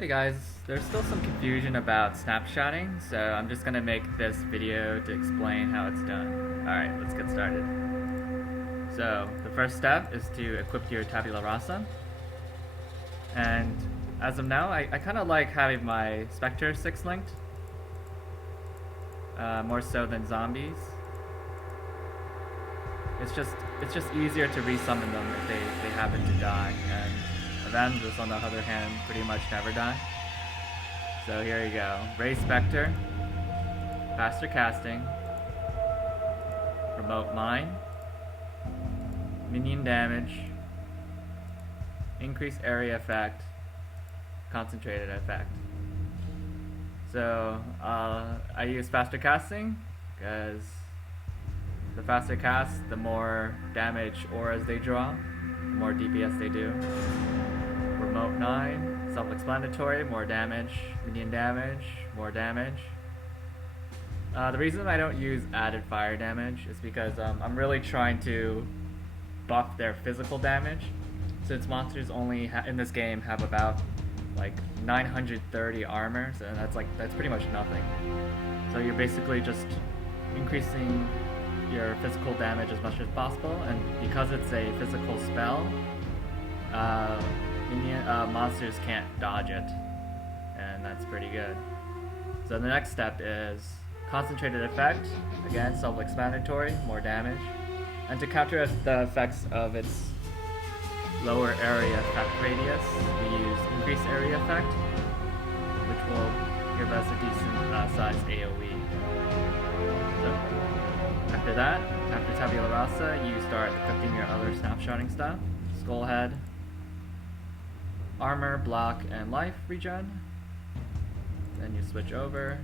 Hey guys, there's still some confusion about snapshotting, so I'm just gonna make this video to explain how it's done. Alright, let's get started. So, the first step is to equip your tabula rasa. And as of now, I kind of like having my Spectre 6 linked. More so than zombies. It's just easier to resummon them if they happen to die, and evangelists on the other hand pretty much never die. So here you go. Raise Spectre, faster casting, remote mine, minion damage, increase area effect, concentrated effect. So I use faster casting because the faster cast, the more damage auras they draw, the more DPS they do. Remote 9, self-explanatory, more damage, minion damage, more damage. The reason I don't use added fire damage is because I'm really trying to buff their physical damage, since monsters only in this game have about like 930 armor, so that's pretty much nothing. So you're basically just increasing your physical damage as much as possible, and because it's a physical spell, monsters can't dodge it, and that's pretty good. So the next step is concentrated effect. Again, self-explanatory, more damage. And to counter the effects of its lower area effect radius, we use increased area effect, which will give us a decent sized AoE. So after that, after tabula rasa, you start equipping your other snapshotting stuff. Skull head, armor, block, and life regen. Then you switch over.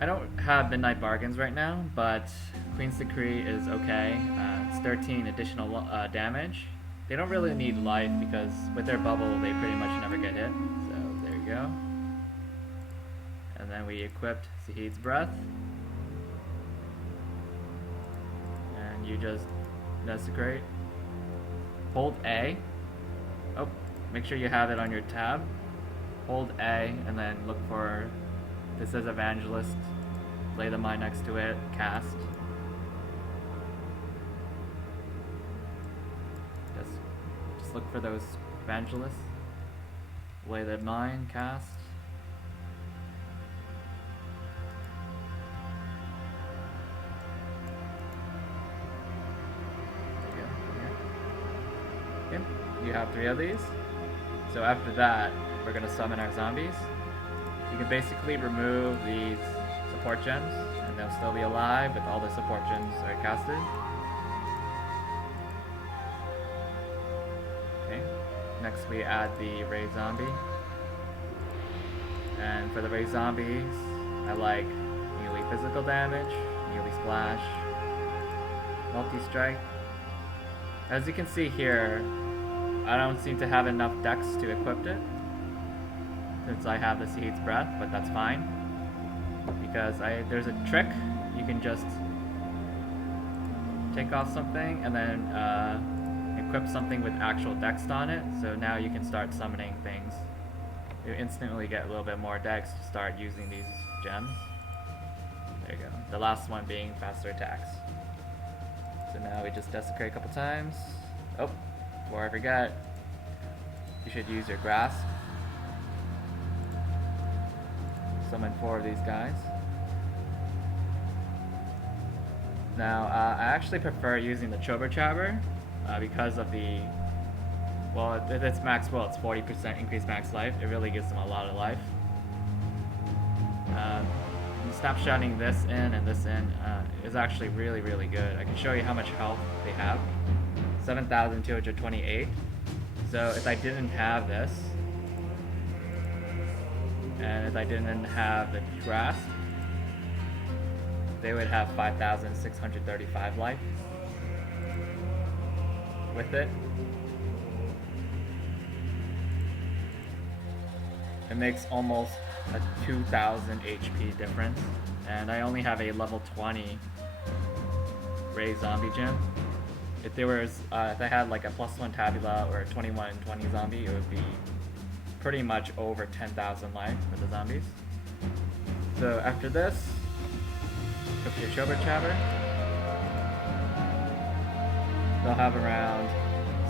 I don't have Midnight Bargains right now, but Queen's Decree is okay. It's 13 additional damage. They don't really need life because with their bubble they pretty much never get hit. So there you go. And then we equipped Zahid's Breath. And you just desecrate. Hold A. Oh, make sure you have it on your tab. Hold A and then look for, this says Evangelist, lay the mine next to it, cast. Just look for those Evangelists, lay the mine, cast. There you go. Okay. You have 3 of these. So after that, we're going to summon our zombies. You can basically remove these support gems, and they'll still be alive if all the support gems are casted. Okay. Next we add the Ray Zombie. And for the Ray Zombies, I like melee physical damage, melee splash, multi-strike. As you can see here, I don't seem to have enough dex to equip it, since I have the Zahid's Breath, but that's fine. Because there's a trick, you can just take off something and then equip something with actual dex on it, so now you can start summoning things. You instantly get a little bit more dex to start using these gems. There you go. The last one being faster attacks. So now we just desecrate a couple times. Oh, before I forget, you should use your grasp. Summon 4 of these guys. Now, I actually prefer using the Chober Chabber because of the, well, it's max, well, it's 40% increased max life. It really gives them a lot of life. Snapshotting this in and this in is actually really, really good. I can show you how much health they have. 7,228. So if I didn't have this, and if I didn't have the grasp, they would have 5,635 life with it. It makes almost a 2,000 HP difference, and I only have a level 20 Ray Zombie gem. If I had like a +1 tabula or a 21 and 20 zombie, it would be pretty much over 10,000 life for the zombies. So after this, go to your Chober Chabber. They'll have around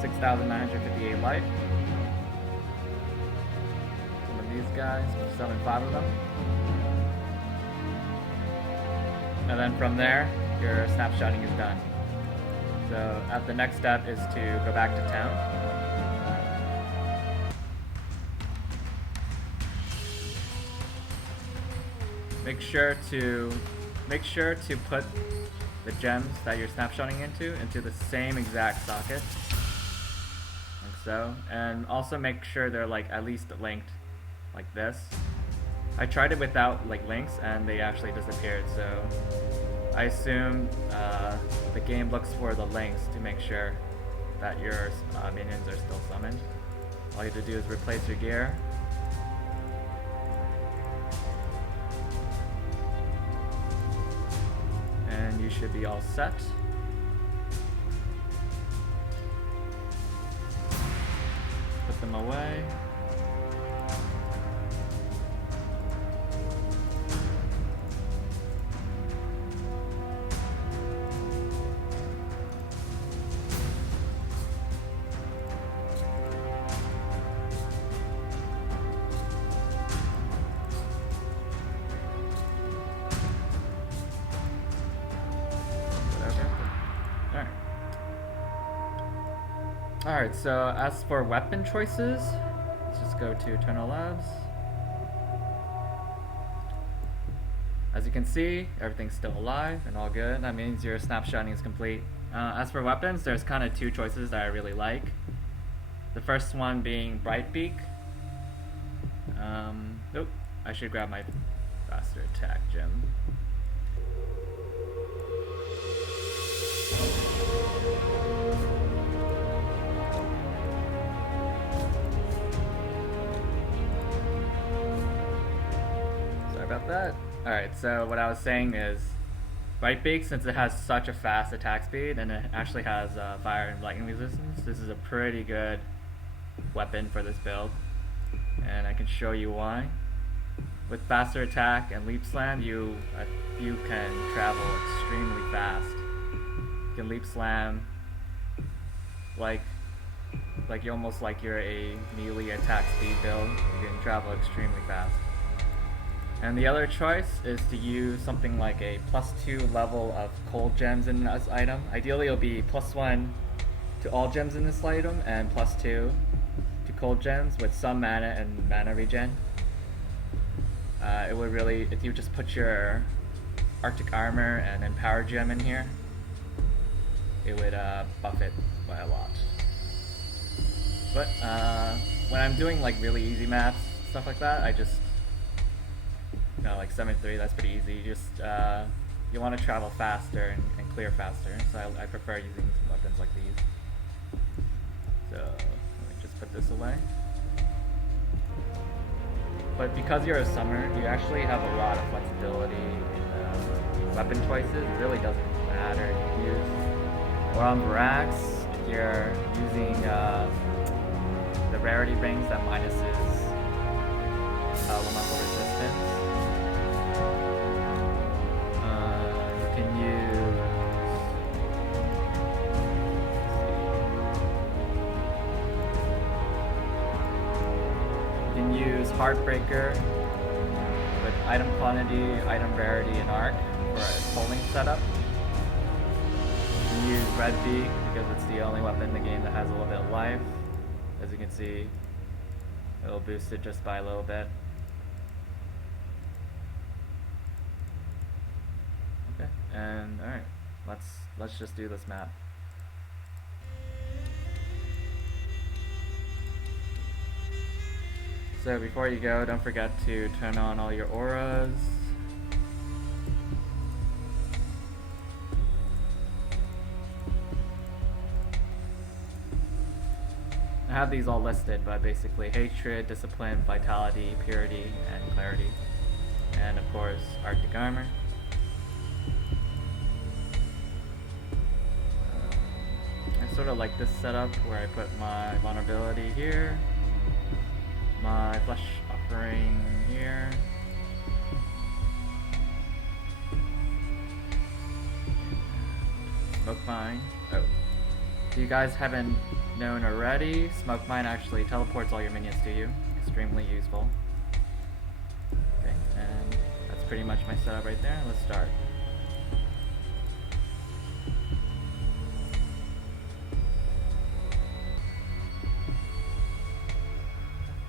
6,958 life. Some of these guys, summon 5 of them. And then from there, your snapshotting is done. So the next step is to go back to town. Make sure to put the gems that you're snapshotting into the same exact socket, like so, and also make sure they're like at least linked, like this. I tried it without like links, and they actually disappeared. So I assume the game looks for the links to make sure that your minions are still summoned. All you have to do is replace your gear. And you should be all set. Put them away. Alright, so as for weapon choices, let's just go to Eternal Labs. As you can see, everything's still alive and all good. That means your snapshotting is complete. As for weapons, there's kind of 2 choices that I really like. The first one being Brightbeak. Nope, I should grab my faster attack gem. About that. Alright, so what I was saying is Brightbeak, since it has such a fast attack speed and it actually has fire and lightning resistance, this is a pretty good weapon for this build, and I can show you why. With faster attack and leap slam, you can travel extremely fast. You can leap slam like you're almost like you're a melee attack speed build. You can travel extremely fast. And the other choice is to use something like a +2 level of cold gems in this item. Ideally it'll be +1 to all gems in this item and +2 to cold gems with some mana and mana regen. It would really, if you just put your Arctic Armor and then Power Gem in here, it would buff it by a lot. But when I'm doing like really easy maps, stuff like that, I just like 7-3, that's pretty easy. You just you want to travel faster and clear faster, so I prefer using some weapons like these. So let me just put this away. But because you're a summoner, you actually have a lot of flexibility in weapon choices. It really doesn't matter. You can use, or on Barax, if you're using the rarity rings that minuses elemental resistance. Heartbreaker with item quantity, item rarity, and arc for a tolling setup. You can use Red Beak because it's the only weapon in the game that has a little bit of life. As you can see, it'll boost it just by a little bit. Okay, and alright, let's just do this map. So before you go, don't forget to turn on all your auras. I have these all listed, but basically hatred, discipline, vitality, purity, and clarity. And of course, Arctic Armor. I sort of like this setup where I put my vulnerability here, my flesh offering here. Smoke mine. Oh. If you guys haven't known already, smoke mine actually teleports all your minions to you. Extremely useful. Okay, and that's pretty much my setup right there. Let's start.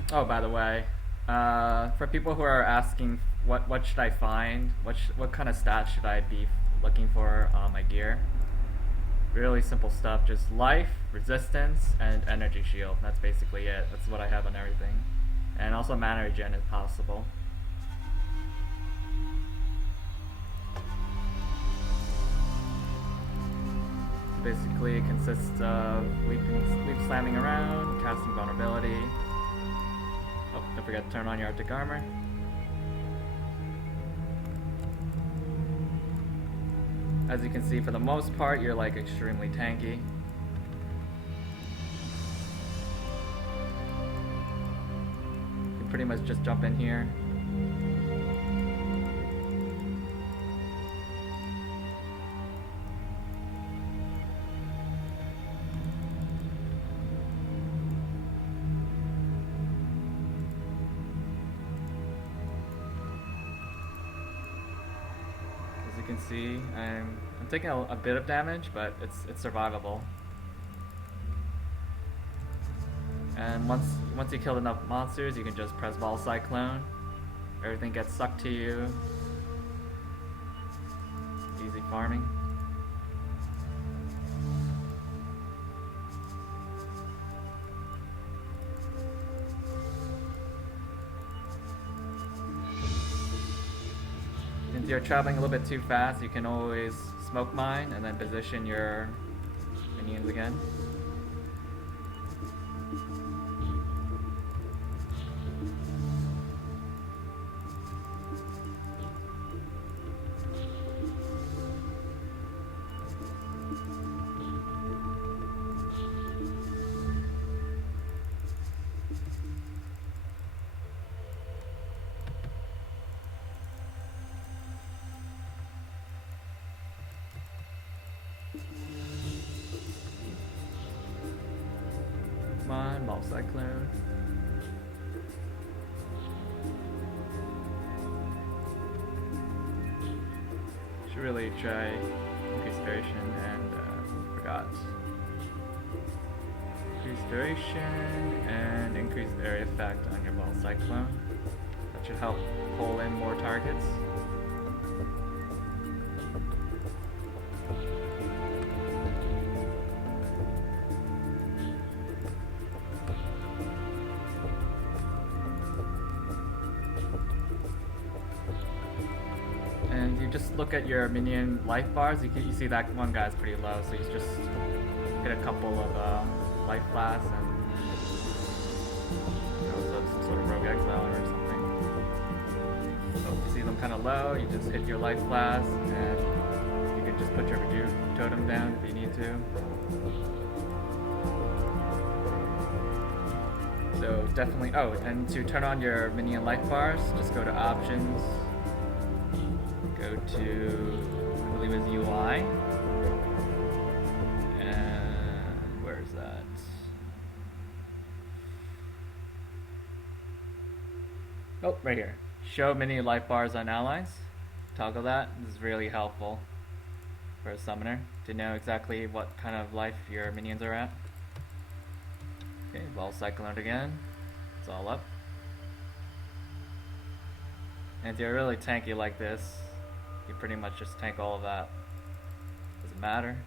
Oh, by the way, for people who are asking what should I find, what kind of stats should I be looking for on my gear? Really simple stuff, just life, resistance, and energy shield. That's basically it. That's what I have on everything. And also mana regen if possible. Basically, it consists of leap slamming around, casting vulnerability. Oh, don't forget to turn on your Arctic armor. As you can see, for the most part, you're like extremely tanky. You can pretty much just jump in here. As you can see, I'm taking a bit of damage, but it's survivable. And once you kill enough monsters, you can just press Ball Cyclone. Everything gets sucked to you. Easy farming. If you're traveling a little bit too fast, you can always smoke mine and then position your minions again. Come on, Ball Cyclone. Should really try increase duration and forgot. Increase duration and increase area effect on your Ball Cyclone. That should help pull in more targets. And you just look at your minion life bars. You see that one guy's pretty low, so you just get a couple of life blasts and some sort of rogue exile or something. So if you see them kind of low, you just hit your life blast, and you can just put your totem down if you need to. So definitely. Oh, and to turn on your minion life bars, just go to options. Go to, I believe it's UI, and where's that? Oh, right here. Show mini life bars on allies. Toggle that. This is really helpful for a summoner to know exactly what kind of life your minions are at. Okay, Ball Cyclone again. It's all up. And if you're really tanky like this, you pretty much just tank all of that. Doesn't matter.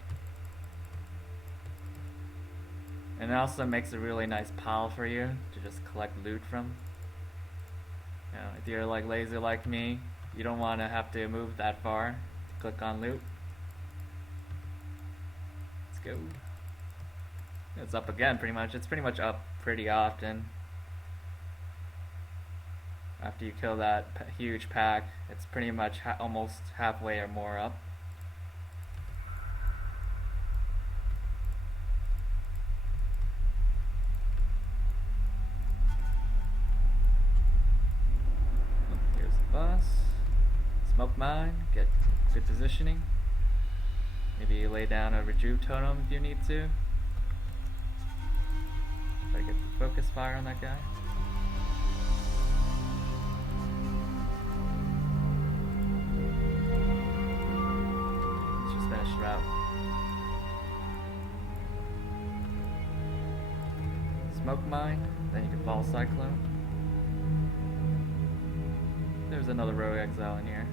And it also makes a really nice pile for you to just collect loot from. You know, if you're like lazy like me, you don't want to have to move that far to click on loot. Let's go. It's up again pretty much. It's pretty much up pretty often. After you kill that huge pack, it's pretty much almost halfway or more up. smoke mine, get good positioning. Maybe lay down a rejuve totem if you need to. Try to get the focus fire on that guy. Let's just finish the route. Smoke mine, then you can fall cyclone. There's another rogue exile in here.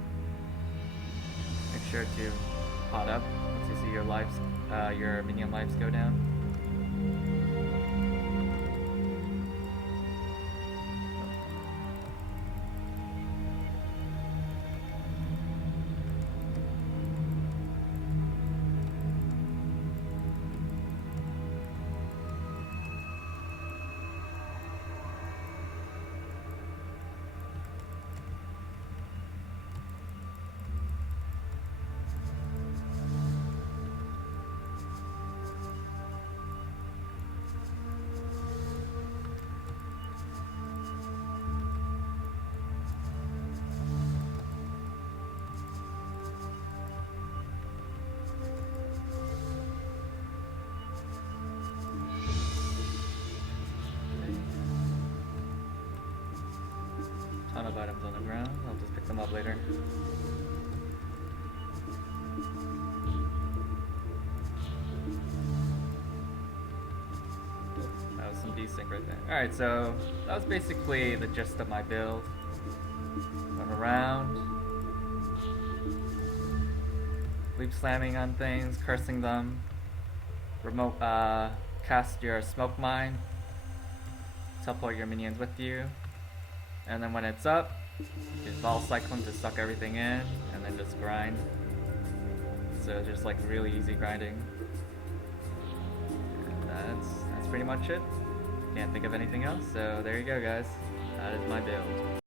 Make sure to pot up once you see your lives, your minion lives go down. Ton of items on the ground. I'll just pick them up later. That was some desync right there. Alright, so that was basically the gist of my build. Run around. Leap slamming on things, cursing them. Remote cast your smoke mine. Teleport your minions with you. And then when it's up, you can Vol Cyclone to suck everything in, and then just grind. So just like really easy grinding. And that's pretty much it. Can't think of anything else, so there you go guys. That is my build.